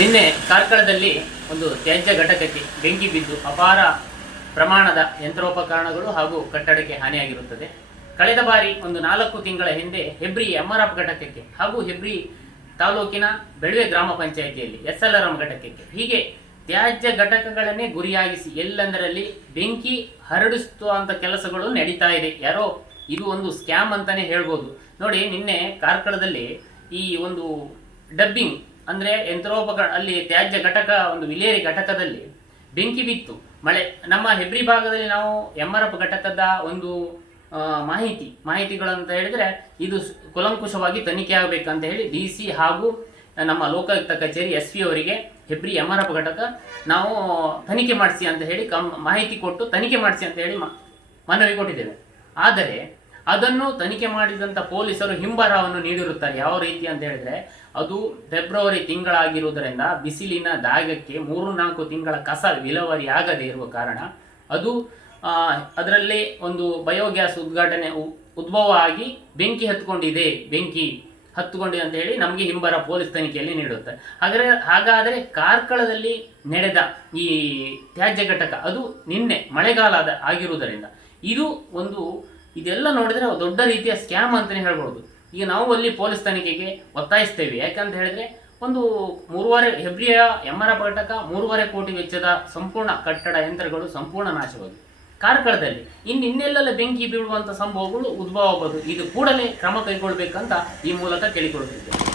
ನಿನ್ನೆ ಕಾರ್ಕಳದಲ್ಲಿ ಒಂದು ತ್ಯಾಜ್ಯ ಘಟಕಕ್ಕೆ ಬೆಂಕಿ ಬಿದ್ದು ಅಪಾರ ಪ್ರಮಾಣದ ಯಂತ್ರೋಪಕರಣಗಳು ಹಾಗೂ ಕಟ್ಟಡಕ್ಕೆ ಹಾನಿಯಾಗಿರುತ್ತದೆ. ಕಳೆದ ಬಾರಿ ಒಂದು 4 ತಿಂಗಳ ಹಿಂದೆ ಹೆಬ್ರಿ ಎಂಆರ್ಎಫ್ ಘಟಕಕ್ಕೆ ಹಾಗೂ ಹೆಬ್ರಿ ತಾಲೂಕಿನ ಬೆಳವೆ ಗ್ರಾಮ ಪಂಚಾಯಿತಿಯಲ್ಲಿ SLRM ಘಟಕಕ್ಕೆ ಹೀಗೆ ತ್ಯಾಜ್ಯ ಘಟಕಗಳನ್ನೇ ಗುರಿಯಾಗಿಸಿ ಎಲ್ಲೆಂದರಲ್ಲಿ ಬೆಂಕಿ ಹರಡಿಸುವಂತ ಕೆಲಸಗಳು ನಡೀತಾ ಇದೆ. ಯಾರೋ ಇದು ಒಂದು ಸ್ಕ್ಯಾಮ್ ಅಂತಾನೆ ಹೇಳ್ಬೋದು. ನೋಡಿ, ನಿನ್ನೆ ಕಾರ್ಕಳದಲ್ಲಿ ಈ ಒಂದು ಡಬ್ಬಿಂಗ್ ಅಂದ್ರೆ ಯಂತ್ರೋಪಕರಣ ಅಲ್ಲಿ ತ್ಯಾಜ್ಯ ಘಟಕ ಒಂದು ವಿಲೇರಿ ಘಟಕದಲ್ಲಿ ಬೆಂಕಿ ಬಿತ್ತು. ಮಳೆ ನಮ್ಮ ಹೆಬ್ರಿ ಭಾಗದಲ್ಲಿ ನಾವು ಎಂಆರ್ಎಫ್ ಘಟಕದ ಒಂದು ಮಾಹಿತಿಗಳಂತ ಹೇಳಿದ್ರೆ ಇದು ಕುಲಂಕುಷವಾಗಿ ತನಿಖೆ ಆಗಬೇಕಂತ ಹೇಳಿ DC ಹಾಗೂ ನಮ್ಮ ಲೋಕಾಯುಕ್ತ ಕಚೇರಿ SP ಅವರಿಗೆ ಹೆಬ್ರಿ ಎಂಆರ್ಎಫ್ ಘಟಕ ನಾವು ತನಿಖೆ ಮಾಡಿಸಿ ಅಂತ ಹೇಳಿ ಮಾಹಿತಿ ಕೊಟ್ಟು ತನಿಖೆ ಮಾಡಿಸಿ ಅಂತ ಹೇಳಿ ಮನವಿ ಕೊಟ್ಟಿದ್ದೇವೆ. ಆದರೆ ಅದನ್ನು ತನಿಖೆ ಮಾಡಿದಂಥ ಪೊಲೀಸರು ಹಿಂಬರವನ್ನು ನೀಡಿರುತ್ತಾರೆ. ಯಾವ ರೀತಿ ಅಂತ ಹೇಳಿದ್ರೆ, ಅದು ಫೆಬ್ರವರಿ ತಿಂಗಳಾಗಿರುವುದರಿಂದ ಬಿಸಿಲಿನ ದಾಗಕ್ಕೆ 3-4 ತಿಂಗಳ ಕಸ ವಿಲೇವಾರಿ ಆಗದೇ ಇರುವ ಕಾರಣ ಅದು ಅದರಲ್ಲಿ ಒಂದು ಬಯೋಗ್ಯಾಸ್ ಉದ್ಭವ ಆಗಿ ಬೆಂಕಿ ಹತ್ತುಕೊಂಡಿದೆ ಅಂತ ಹೇಳಿ ನಮಗೆ ಹಿಂಬರ ಪೊಲೀಸ್ ತನಿಖೆಯಲ್ಲಿ ನೀಡುತ್ತೆ. ಹಾಗಾದರೆ ಕಾರ್ಕಳದಲ್ಲಿ ನಡೆದ ಈ ತ್ಯಾಜ್ಯ ಘಟಕ ಅದು ನಿನ್ನೆ ಮಳೆಗಾಲದ ಆಗಿರುವುದರಿಂದ ಇದೆಲ್ಲ ನೋಡಿದ್ರೆ ದೊಡ್ಡ ರೀತಿಯ ಸ್ಕ್ಯಾಮ್ ಅಂತಾನೆ ಹೇಳ್ಬೋದು. ಈಗ ನಾವು ಅಲ್ಲಿ ಪೊಲೀಸ್ ತನಿಖೆಗೆ ಒತ್ತಾಯಿಸ್ತೇವೆ. ಯಾಕಂತ ಹೇಳಿದ್ರೆ ಒಂದು ಹೆಬ್ರಿಯ ಎಂಆರ್ಎಫ್ ಘಟಕ 3.5 ಕೋಟಿ ವೆಚ್ಚದ ಸಂಪೂರ್ಣ ಕಟ್ಟಡ ಯಂತ್ರಗಳು ಸಂಪೂರ್ಣ ನಾಶವಾಗಿ ಕಾರ್ಕಳದಲ್ಲಿ ಇನ್ನೆಲ್ಲೆಲ್ಲ ಬೆಂಕಿ ಬೀಳುವಂತ ಸಂಭವಗಳು ಉದ್ಭವ ಆಗಬಹುದು. ಇದು ಕೂಡಲೇ ಕ್ರಮ ಕೈಗೊಳ್ಳಬೇಕಂತ ಈ ಮೂಲಕ ಕೇಳಿಕೊಳ್ಳುತ್ತಿದ್ದೇವೆ.